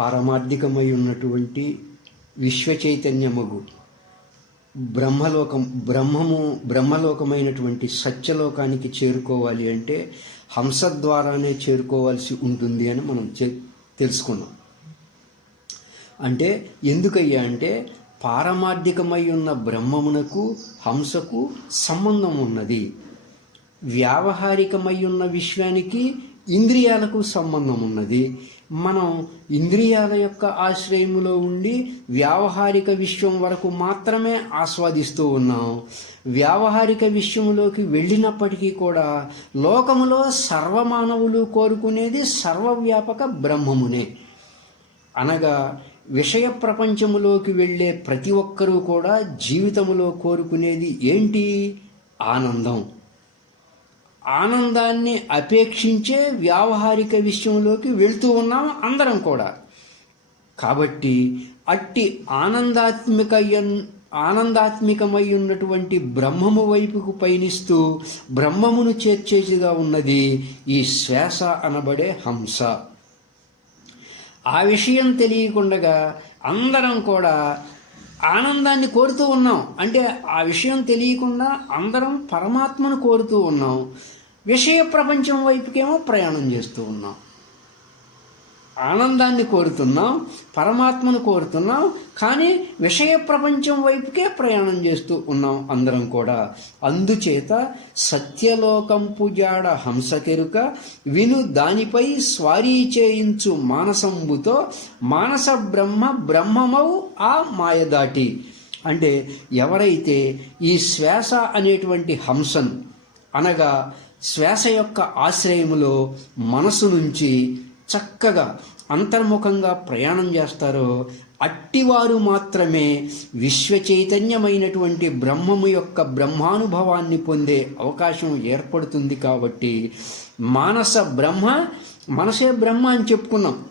పారమార్థికమై ఉన్నటువంటి విశ్వ చైతన్యమగు బ్రహ్మలోకం బ్రహ్మము బ్రహ్మలోకమైనటువంటి సత్యలోకానికి చేరుకోవాలి అంటే హంస ద్వారానే చేరుకోవాల్సి ఉంటుంది అని మనం తెలుసుకున్నాం. అంటే ఎందుకయ్యా అంటే పారమార్థికమై ఉన్న బ్రహ్మమునకు హంసకు సంబంధం ఉన్నది. వ్యావహారికమై ఉన్న విశ్వానికి ఇంద్రియాలకు సంబంధం ఉన్నది. మనం ఇంద్రియాల యొక్క ఆశ్రయములో ఉండి వ్యావహారిక విషయం వరకు మాత్రమే ఆస్వాదిస్తూ ఉన్నాం. వ్యావహారిక విషయంలోకి వెళ్ళినప్పటికీ కూడా లోకములో సర్వమానవులు కోరుకునేది సర్వవ్యాపక బ్రహ్మమునే. అనగా విషయ ప్రపంచములోకి వెళ్ళే ప్రతి ఒక్కరూ కూడా జీవితంలో కోరుకునేది ఏంటి? ఆనందం. ఆనందాన్ని అపేక్షించే వ్యావహారిక విషయంలోకి వెళ్తూ ఉన్నాం అందరం కూడా. కాబట్టి అట్టి ఆనందాత్మిక ఆనందాత్మికమై ఉన్నటువంటి బ్రహ్మము వైపుకు పయనిస్తూ బ్రహ్మమును చేర్చేదిగా ఉన్నది ఈ శ్వాస అనబడే హంస. ఆ విషయం తెలియకుండగా అందరం కూడా ఆనందాన్ని కోరుతూ ఉన్నాం. అంటే ఆ విషయం తెలియకుండా అందరం పరమాత్మను కోరుతూ ఉన్నాం. విషయ ప్రపంచం వైపుకేమో ప్రయాణం చేస్తూ ఉన్నాం. ఆనందాన్ని కోరుతున్నాం పరమాత్మను కోరుతున్నాం కానీ విషయ ప్రపంచం వైపుకే ప్రయాణం చేస్తూ ఉన్నాం అందరం కూడా. అందుచేత సత్యలోకంపు జాడ హంసకెరుక విను దానిపై స్వారీ చేయించు మానసంబుతో మానస బ్రహ్మ బ్రహ్మమౌ ఆ మాయదాటి. అంటే ఎవరైతే ఈ శ్వాస అనేటువంటి హంసను అనగా శ్వాస యొక్క ఆశ్రయములో మనసు నుంచి చక్కగా అంతర్ముఖంగా ప్రయాణం చేస్తారో అట్టివారు మాత్రమే విశ్వ చైతన్యమైనటువంటి బ్రహ్మము యొక్క బ్రహ్మానుభవాన్ని పొందే అవకాశం ఏర్పడుతుంది కాబట్టి మానస బ్రహ్మ మనసే బ్రహ్మ అని చెప్పుకున్నాం.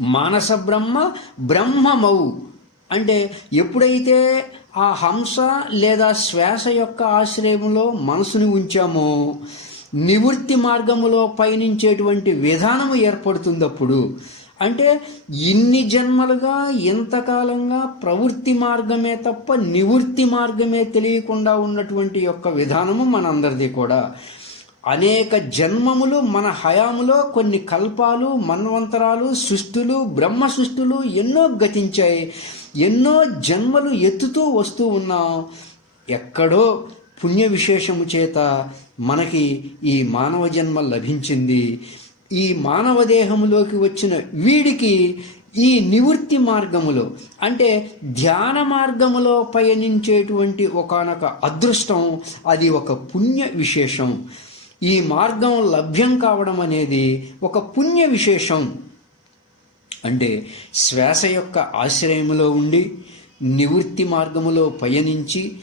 మానస బ్రహ్మ బ్రహ్మమౌ. అంటే ఎప్పుడైతే ఆ హంస లేదా శ్వాస యొక్క ఆశ్రయంలో మనసుని ఉంచామో నివృత్తి మార్గములో పయనించేటువంటి విధానము ఏర్పడుతుందప్పుడు అంటే ఇన్ని జన్మలుగా ఇంతకాలంగా ప్రవృత్తి మార్గమే తప్ప నివృత్తి మార్గమే తెలియకుండా ఉన్నటువంటి యొక్క విధానము మనందరిది కూడా. అనేక జన్మములు మన హయాములో కొన్ని కల్పాలు మన్వంతరాలు సృష్టులు బ్రహ్మ సృష్టులు ఎన్నో గతించాయి. ఎన్నో జన్మలు ఎత్తుతూ వస్తూ ఉన్నాం ఎక్కడో పుణ్య విశేషము చేత మనకి ఈ మానవ జన్మ లభించింది. ఈ మానవ దేహములోకి వచ్చిన వీడికి ఈ నివృత్తి మార్గములో అంటే ధ్యాన మార్గములో పయనించేటువంటి ఒకనొక అదృష్టం అది ఒక పుణ్య విశేషం. ఈ మార్గం లభ్యం కావడం అనేది ఒక పుణ్య విశేషం. అంటే శ్వాస యొక్క ఆశ్రయములో ఉండి నివృత్తి మార్గములో పయనించి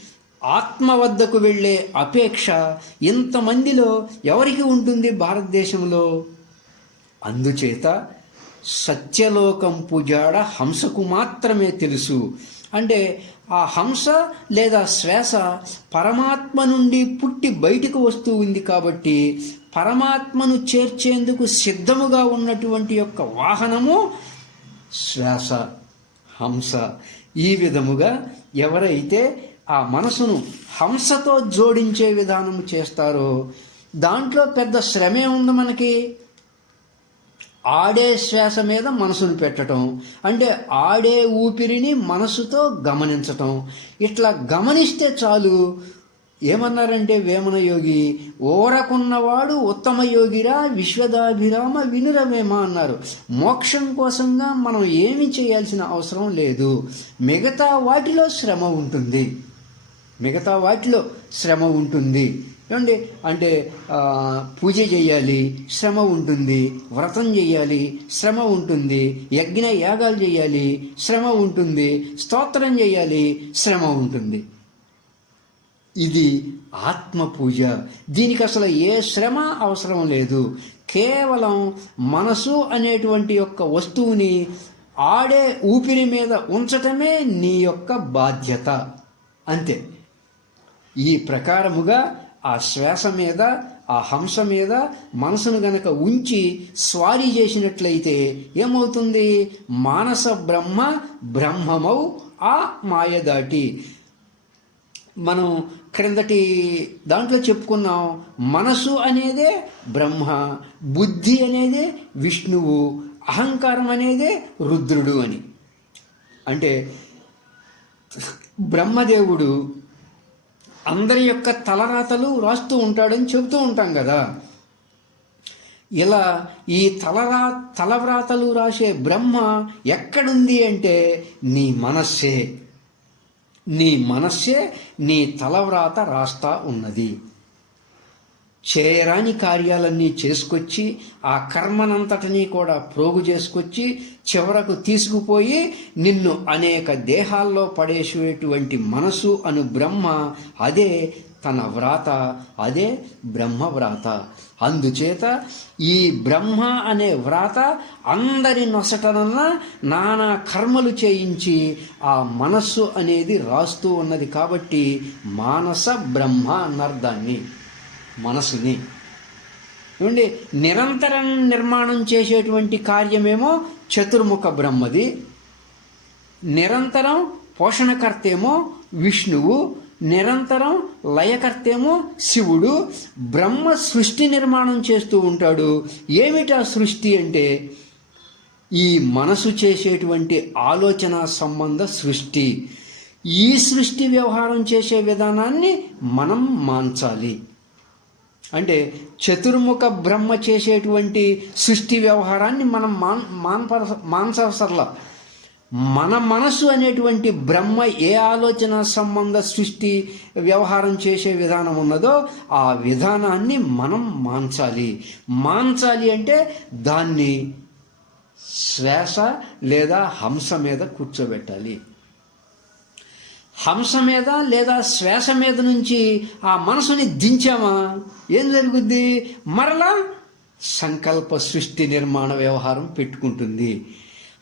ఆత్మ వద్దకు వెళ్ళే అపేక్ష ఇంతమందిలో ఎవరికి ఉంటుంది భారతదేశంలో? అందుచేత సత్యలోకం పుజాడ హంసకు మాత్రమే తెలుసు. అంటే ఆ హంస లేదా శ్వాస పరమాత్మ నుండి పుట్టి బయటకు వస్తూ ఉంది కాబట్టి పరమాత్మను చేర్చేందుకు సిద్ధముగా ఉన్నటువంటి యొక్క వాహనము శ్వాస హంస. ఈ విధముగా ఎవరైతే ఆ మనసును హంసతో జోడించే విధానము చేస్తారో దాంట్లో పెద్ద శ్రమే ఉంది మనకి. ఆడే శ్వాస మీద మనసును పెట్టడం అంటే ఆడే ఊపిరిని మనసుతో గమనించటం. ఇట్లా గమనిస్తే చాలు ఏమన్నారంటే వేమన యోగి ఓరకున్నవాడు ఉత్తమ యోగిరా విశ్వదాభిరామ వినురవేమ అన్నారు. మోక్షం కోసంగా మనం ఏమి చేయాల్సిన అవసరం లేదు. మిగతా వాటిలో శ్రమ ఉంటుంది. మిగతా వాటిలో శ్రమ ఉంటుంది. ఏమండి? అంటే పూజ చేయాలి శ్రమ ఉంటుంది వ్రతం చేయాలి శ్రమ ఉంటుంది యజ్ఞ యాగాలు చేయాలి శ్రమ ఉంటుంది స్తోత్రం చేయాలి శ్రమ ఉంటుంది. ఇది ఆత్మ పూజ. దీనికి అసలు ఏ శ్రమ అవసరం లేదు. కేవలం మనసు అనేటువంటి యొక్క వస్తువుని ఆడే ఊపిరి మీద ఉంచటమే నీ యొక్క బాధ్యత. అంతే. ఈ ప్రకారముగా ఆ శ్వాస మీద ఆ హంస మీద మనసును గనక ఉంచి స్వారీ చేసినట్లయితే ఏమవుతుంది? మానస బ్రహ్మ బ్రహ్మమౌ ఆ మాయ దాటి మనం క్రిందటి దాంట్లో చెప్పుకున్నాం మనసు అనేదే బ్రహ్మ బుద్ధి అనేదే విష్ణువు అహంకారం అనేదే రుద్రుడు అని. అంటే బ్రహ్మదేవుడు అందరి యొక్క తలరాతలు రాస్తూ ఉంటాడని చెబుతూ ఉంటాం కదా. ఇలా ఈ తలరా తలవ్రాతలు రాసే బ్రహ్మ ఎక్కడుంది అంటే నీ మనస్సే. నీ మనస్సే నీ తలవ్రాత రాస్తా ఉన్నది. చేయరాని కార్యాలన్నీ చేసుకొచ్చి ఆ కర్మనంతటినీ కూడా ప్రోగు చేసుకొచ్చి చివరకు తీసుకుపోయి నిన్ను అనేక దేహాల్లో పడేసేటువంటి మనసు అను బ్రహ్మ అదే తన వ్రాత అదే బ్రహ్మ వ్రాత అందుచేత ఈ బ్రహ్మ అనే వ్రాత అందరి నొసటనన్న నానా కర్మలు చేయించి ఆ మనస్సు అనేది రాస్తూ ఉన్నది కాబట్టి మానస బ్రహ్మ అన్నారు దాన్ని మనసుని. ఏమండి? నిరంతరం నిర్మాణం చేసేటువంటి కార్యమేమో చతుర్ముఖ బ్రహ్మది నిరంతరం పోషణకర్తేమో విష్ణువు నిరంతరం లయకర్తేమో శివుడు బ్రహ్మ సృష్టి నిర్మాణం చేస్తూ ఉంటాడు. ఏమిటా సృష్టి అంటే? ఈ మనసు చేసేటువంటి ఆలోచన సంబంధ సృష్టి. ఈ సృష్టి వ్యవహారం చేసే విధానాన్ని మనం మాంచాలి. అంటే చతుర్ముఖ బ్రహ్మ చేసేటువంటి సృష్టి వ్యవహారాన్ని మనం మాన్ మాన్పర మాన్సవసరలా మన మనసు అనేటువంటి బ్రహ్మ ఏ ఆలోచన సంబంధ సృష్టి వ్యవహారం చేసే విధానం ఉన్నదో ఆ విధానాన్ని మనం మాంచాలి. మాంచాలి అంటే దాన్ని శ్వాస లేదా హంస మీద కూర్చోబెట్టాలి. హంస మీద లేదా శ్వాస మీద నుంచి ఆ మనసుని దించామా? ఏం జరుగుద్ది? మరలా సంకల్ప సృష్టి నిర్మాణ వ్యవహారం పెట్టుకుంటుంది.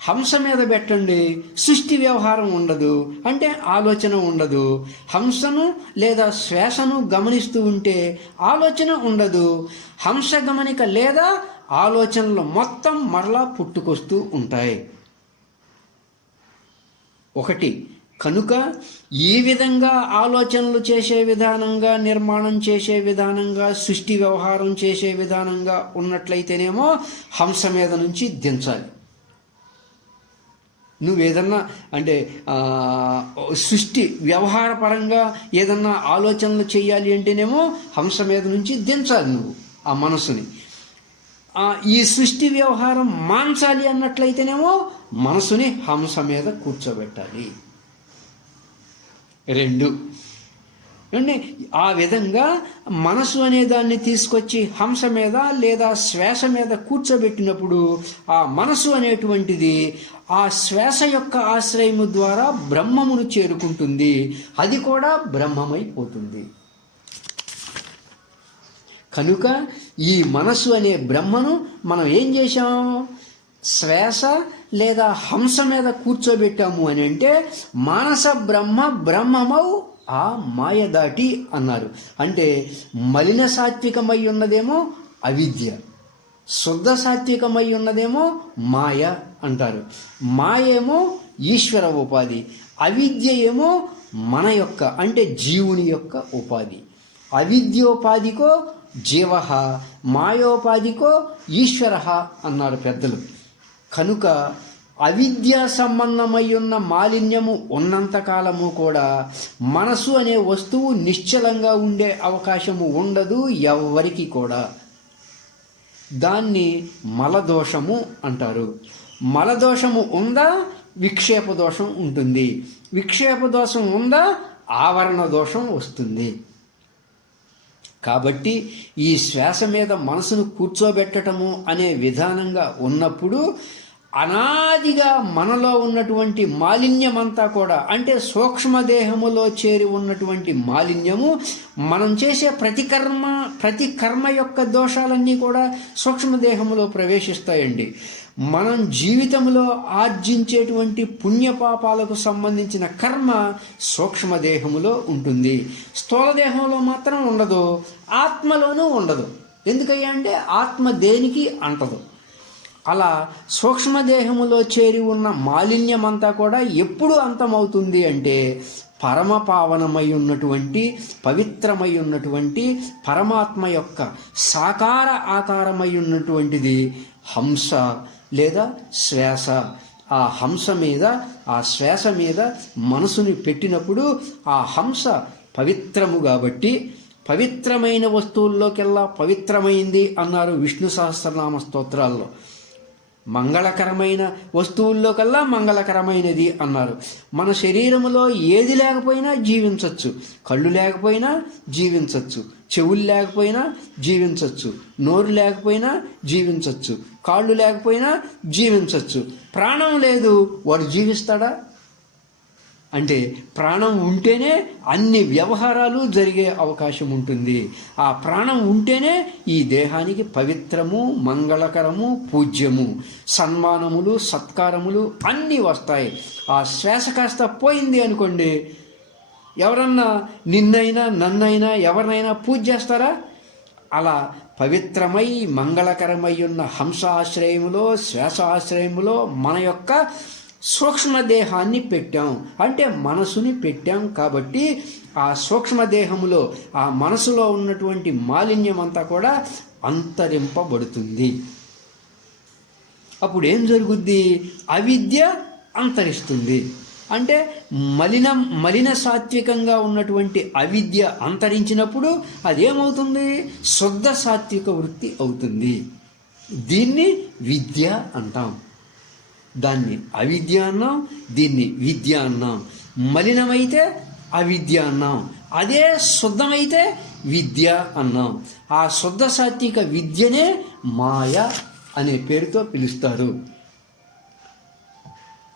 హంస మీద పెట్టండి సృష్టి వ్యవహారం ఉండదు అంటే ఆలోచన ఉండదు. హంసను లేదా శ్వాసను గమనిస్తూ ఉంటే ఆలోచన ఉండదు. హంస గమనిక లేదా ఆలోచనలు మొత్తం మరలా పుట్టుకొస్తూ ఉంటాయి. ఒకటి కనుక ఈ విధంగా ఆలోచనలు చేసే విధానంగా నిర్మాణం చేసే విధానంగా సృష్టి వ్యవహారం చేసే విధానంగా ఉన్నట్లయితేనేమో హంస మీద నుంచి దించాలి. నువ్వేదన్నా అంటే సృష్టి వ్యవహారపరంగా ఏదన్నా ఆలోచనలు చేయాలి అంటేనేమో హంస మీద నుంచి దించాలి నువ్వు ఆ మనసుని. ఈ సృష్టి వ్యవహారం మాంచాలి అన్నట్లయితేనేమో మనసుని హంస మీద కూర్చోబెట్టాలి. రెండు. ఏమండి ఆ విధంగా మనసు అనే దాన్ని తీసుకొచ్చి హంస మీద లేదా శ్వాస మీద కూర్చోబెట్టినప్పుడు ఆ మనసు అనేటువంటిది ఆ శ్వాస యొక్క ఆశ్రయము ద్వారా బ్రహ్మమును చేరుకుంటుంది. అది కూడా బ్రహ్మమైపోతుంది. కనుక ఈ మనసు అనే బ్రహ్మను మనం ఏం చేశాం? శ్వాస లేదా హంస మీద కూర్చోబెట్టాము అని అంటే మానస బ్రహ్మ బ్రహ్మమౌ ఆ మాయ దాటి అన్నారు. అంటే మలిన సాత్వికమై ఉన్నదేమో అవిద్య శుద్ధ సాత్వికమై ఉన్నదేమో మాయ అంటారు. మాయేమో ఈశ్వర ఉపాధి అవిద్య ఏమో మన యొక్క అంటే జీవుని యొక్క ఉపాధి. అవిద్యోపాధికో జీవ మాయోపాధికో ఈశ్వర అన్నారు పెద్దలు. కనుక అవిద్యా సంబంధమై ఉన్న మాలిన్యము ఉన్నంతకాలము కూడా మనసు అనే వస్తువు నిశ్చలంగా ఉండే అవకాశము ఉండదు ఎవరికి కూడా. దాన్ని మలదోషము అంటారు. మలదోషము ఉందా? విక్షేప దోషం ఉంటుంది. విక్షేప దోషం ఉందా? ఆవరణ దోషం వస్తుంది. కాబట్టి ఈ శ్వాస మీద మనసును కూర్చోబెట్టటము అనే విధానంగా ఉన్నప్పుడు అనాదిగా మనలో ఉన్నటువంటి మాలిన్యమంతా కూడా అంటే సూక్ష్మదేహములో చేరి ఉన్నటువంటి మాలిన్యము మనం చేసే ప్రతి కర్మ ప్రతి కర్మ యొక్క దోషాలన్నీ కూడా సూక్ష్మదేహములో ప్రవేశిస్తాయండి. మనం జీవితంలో ఆర్జించేటువంటి పుణ్యపాపాలకు సంబంధించిన కర్మ సూక్ష్మదేహములో ఉంటుంది. స్థూలదేహంలో మాత్రం ఉండదు ఆత్మలోనూ ఉండదు. ఎందుకయ్యా అంటే ఆత్మ దేనికి అంటదు? అలా సూక్ష్మదేహములో చేరి ఉన్న మాలిన్యమంతా కూడా ఎప్పుడు అంతమవుతుంది అంటే పరమ పావనమై ఉన్నటువంటి పవిత్రమై ఉన్నటువంటి పరమాత్మ యొక్క సాకార ఆకారమై ఉన్నటువంటిది హంస లేదా శ్వాస. ఆ హంస మీద ఆ శ్వాస మీద మనసుని పెట్టినప్పుడు ఆ హంస పవిత్రము కాబట్టి పవిత్రమైన వస్తువుల్లోకెల్లా పవిత్రమైంది అన్నారు విష్ణు సహస్రనామ స్తోత్రాల్లో. మంగళకరమైన వస్తువుల్లో కల్లా మంగళకరమైనది అన్నారు. మన శరీరములో ఏది లేకపోయినా జీవించవచ్చు కళ్ళు లేకపోయినా జీవించవచ్చు చెవులు లేకపోయినా జీవించవచ్చు నోరు లేకపోయినా జీవించవచ్చు కాళ్ళు లేకపోయినా జీవించవచ్చు ప్రాణం లేదు. వాడు జీవిస్తాడా? అంటే ప్రాణం ఉంటేనే అన్ని వ్యవహారాలు జరిగే అవకాశం ఉంటుంది. ఆ ప్రాణం ఉంటేనే ఈ దేహానికి పవిత్రము మంగళకరము పూజ్యము. సన్మానములు సత్కారములు అన్నీ వస్తాయి. ఆ శ్వాస కాస్త పోయింది అనుకోండి ఎవరన్నా నిన్నైనా నన్నైనా ఎవరినైనా పూజ చేస్తారా? అలా పవిత్రమై మంగళకరమై ఉన్న హంస ఆశ్రయములో శ్వాస ఆశ్రయములో మన యొక్క సూక్ష్మదేహాన్ని పెట్టాం. అంటే మనసుని పెట్టాం కాబట్టి ఆ సూక్ష్మదేహములో ఆ మనసులో ఉన్నటువంటి మాలిన్యం అంతా కూడా అంతరింపబడుతుంది. అప్పుడు ఏం జరుగుద్ది? అవిద్య అంతరిస్తుంది. అంటే మలిన మలిన సాత్వికంగా ఉన్నటువంటి అవిద్య అంతరించినప్పుడు అదేమవుతుంది? శుద్ధ సాత్విక వృత్తి అవుతుంది. దీన్ని విద్య అంటాం. దాన్ని అవిద్య అన్నాం దీన్ని విద్య అన్నాం. మలినమైతే అవిద్య అన్నాం. అదే శుద్ధమైతే విద్య అన్నాం. ఆ శుద్ధ సాత్విక విద్యనే మాయ అనే పేరుతో పిలుస్తారు.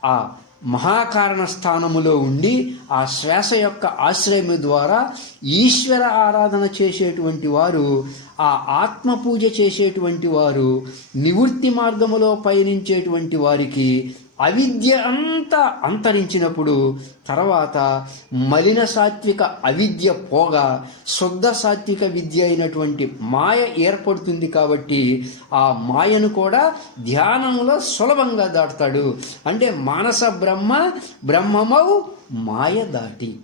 ఆ మహాకారణ స్థానములో ఉండి ఆ శ్వాస యొక్క ఆశ్రయము ద్వారా ఈశ్వర ఆరాధన చేసేటువంటి వారు ఆ ఆత్మ పూజ చేసేటువంటి వారు నివృత్తి మార్గములో పయనించేటువంటి వారికి అవిద్య అంతా అంతరించినప్పుడు తర్వాత మలిన సాత్విక అవిద్య పోగా శుద్ధ సాత్విక విద్య అయినటువంటి మాయ ఏర్పడుతుంది కాబట్టి ఆ మాయను కూడా ధ్యానంలో సులభంగా దాటుతాడు. అంటే మానస బ్రహ్మ బ్రహ్మమౌ మాయ దాటి.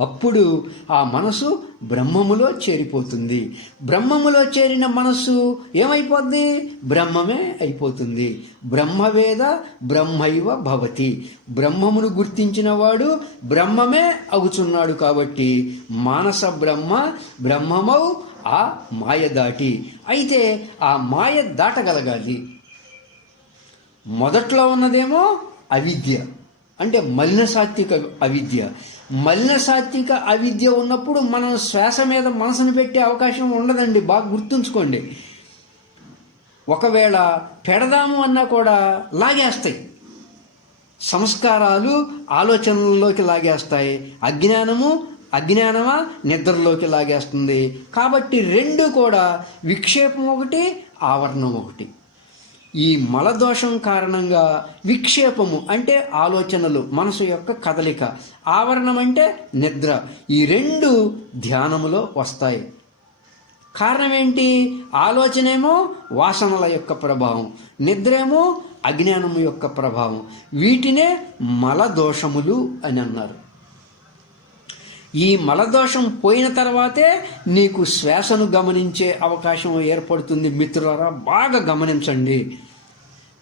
అప్పుడు ఆ మనసు బ్రహ్మములో చేరిపోతుంది. బ్రహ్మములో చేరిన మనస్సు ఏమైపోద్ది? బ్రహ్మమే అయిపోతుంది. బ్రహ్మవేద బ్రహ్మైవ భవతి. బ్రహ్మమును గుర్తించిన వాడు బ్రహ్మమే అగుచున్నాడు కాబట్టి మానస బ్రహ్మ బ్రహ్మమౌ ఆ మాయ దాటి. అయితే ఆ మాయ దాటగలగాలి. మొదట్లో ఉన్నదేమో అవిద్య. అంటే మలిన సాత్విక అవిద్య. మలిన సాత్విక అవిద్య ఉన్నప్పుడు మనం శ్వాస మీద మనసును పెట్టే అవకాశం ఉండదండి. బాగా గుర్తుంచుకోండి. ఒకవేళ పెడదాము అన్నా కూడా లాగేస్తాయి. సంస్కారాలు ఆలోచనల్లోకి లాగేస్తాయి. అజ్ఞానము అజ్ఞానమా నిద్రలోకి లాగేస్తుంది. కాబట్టి రెండు కూడా విక్షేపం ఒకటి ఆవరణం ఒకటి. ఈ మలదోషం కారణంగా విక్షేపము అంటే ఆలోచనలు మనసు యొక్క కదలిక ఆవరణం అంటే నిద్ర ఈ రెండు ధ్యానములో వస్తాయి. కారణం ఏంటి ఆలోచనేమో వాసనల యొక్క ప్రభావం నిద్రేమో అజ్ఞానము యొక్క ప్రభావం వీటినే మలదోషములు అని అన్నారు. ఈ మలదోషం పోయిన తర్వాతే నీకు శ్వాసను గమనించే అవకాశం ఏర్పడుతుంది మిత్రులారా. బాగా గమనించండి.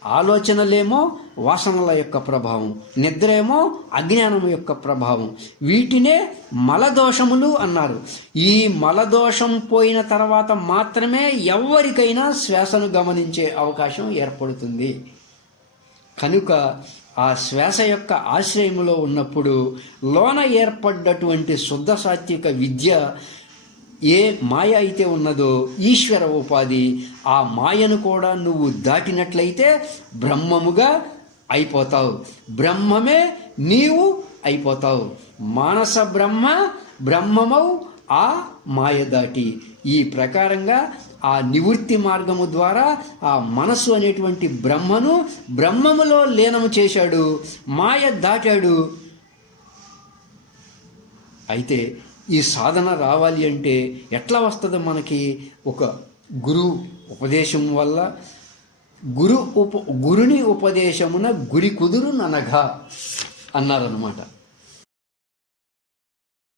ఆలోచనలేమో వాసనల యొక్క ప్రభావం నిద్రేమో అజ్ఞానం యొక్క ప్రభావం. వీటినే మలదోషములు అన్నారు. ఈ మలదోషం పోయిన తర్వాత మాత్రమే ఎవరికైనా శ్వాసను గమనించే అవకాశం ఏర్పడుతుంది. కనుక ఆ శ్వాస యొక్క ఆశ్రయములో ఉన్నప్పుడు లోన ఏర్పడ్డటువంటి శుద్ధ సాత్విక విద్య ఏ మాయ అయితే ఉన్నదో ఈశ్వర ఉపాధి ఆ మాయను కూడా నువ్వు దాటినట్లయితే బ్రహ్మముగా అయిపోతావు. బ్రహ్మమే నీవు అయిపోతావు. మానస బ్రహ్మ బ్రహ్మమౌ ఆ మాయ దాటి. ఈ ప్రకారంగా ఆ నివృత్తి మార్గము ద్వారా ఆ మనస్సు అనేటువంటి బ్రహ్మను బ్రహ్మములో లీనము చేశాడు. మాయ దాటాడు. అయితే ఈ సాధన రావాలి అంటే ఎట్లా వస్తుంది మనకి? ఒక గురు ఉపదేశం వల్ల గురు ఉప గురుని ఉపదేశమున గురి కుదురు ననగా అన్నారనమాట